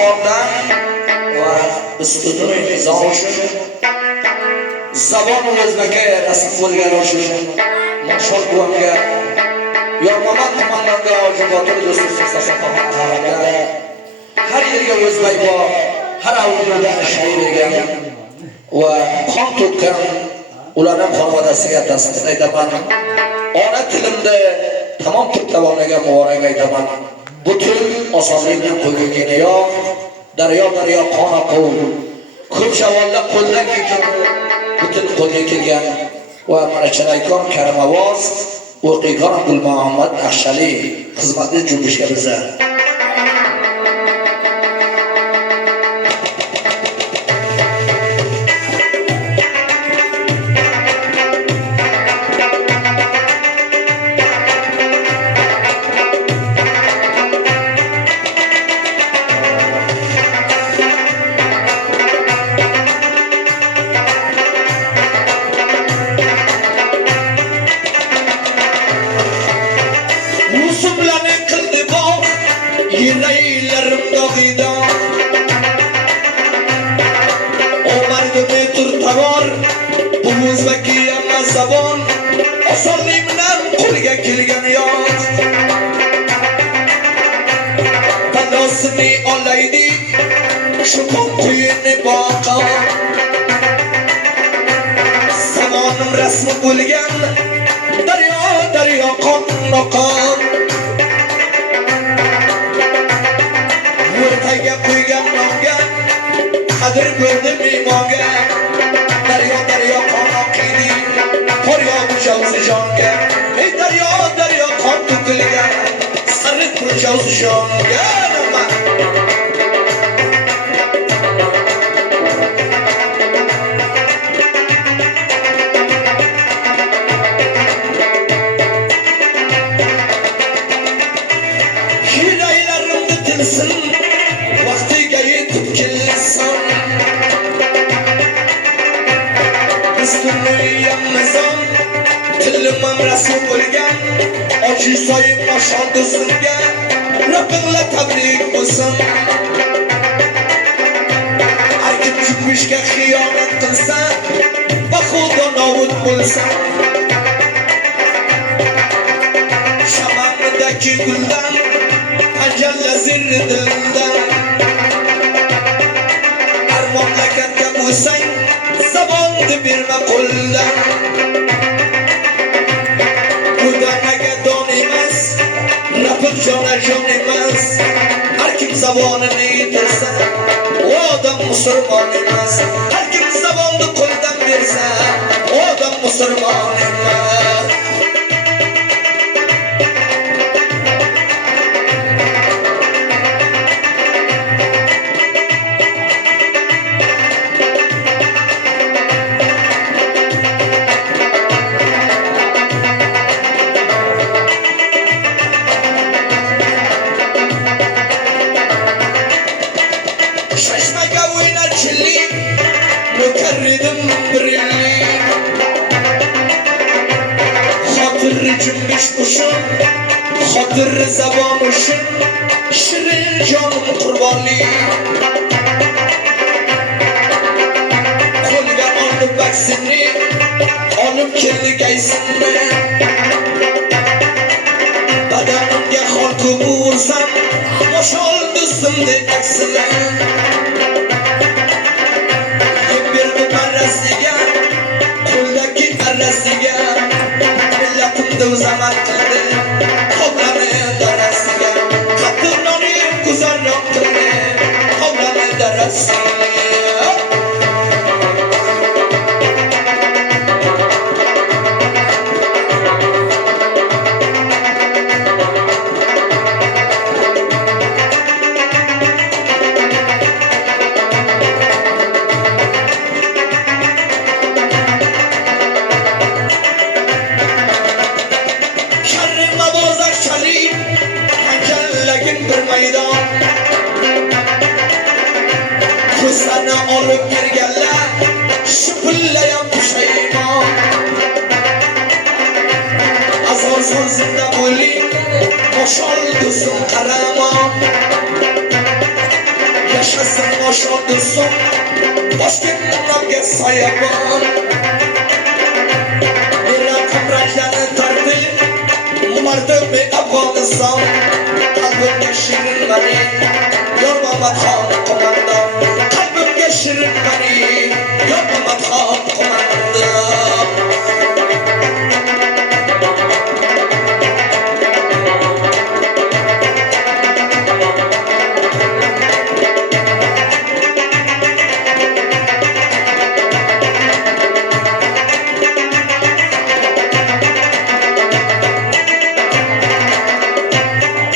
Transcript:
و استودیوی نظام شد زبان o'zbeki rasm bo'lgani uchun mashhur bo'lgan Yormamat tumanlarida Hojibotir Do'stov safaxonlarida har yerga o'zbek bor, har avlodda ishlaydigan va qon to'kkan ularning xonadonasiga tasdiq aytaman. Ona tilimda tamom to'plavonlarga muborak aytaman. Butun osonlik bilan qo'ygan keniyoq daryo qon oqib ko'p savollar qo'ldan kelgan butun qo'lga kelgan va mana Chanaykon Karimovoz o'qigan Abdulmuhammad Axshali xizmatni junbishga bizlar Zabon osonlik bilan qo'lga kelgan yo'q. Tanlosini olaydi shu qo'yini boqa. Zamonim rasmi bo'lgan daryo qon. O'rtaga qo'ygan nomga qadr ko'rdim imonga. Daryo qon oqidi Jauzi jonga, ey daryo qon to'kilgan, sirri jauzi jonga nima? Yuraylarimni tilsin, vaqtiga yetib kelsin. Bismillahirrahmanirrahim. Tilimam rasul bo'lgan ojiz soyib mashhur do'stimga Rabbingla tabrik bo'lsin. Har kim junbishga xiyonat qilsa va xudo nobud bo'lsa shamamidagi guldan ajalla zirri dildan armonlaganga bo'lsang zabonni berma qo'ldan jon emas har kim zabonini yetirsa u odam musulmon emas har kim zabonni qo'ldan bersa u odam musulmon emas Xotir zabon uchun shirin jonim qurbonlik qo'lga olib vaksini olib keldi qaysinni badanimga xor ko'p ursam boshol do'stimdek aksini yeb berdi parrasiga qo'ldagi parrasiga millatimda uzamat qildi Sana olib kelganlar shipillayam pushaymon azon zinda bo'ling boshol do'stim qaramon Yaşasın boşaldırsın Toshkentlarga soyabon Mera qamrashlarni tardi Mardim Afg'oniston Qalbimga shirin mani Yor Mamatxon qo'mondon Qalbimga shirin mani Yor Mamatxon qo'mondon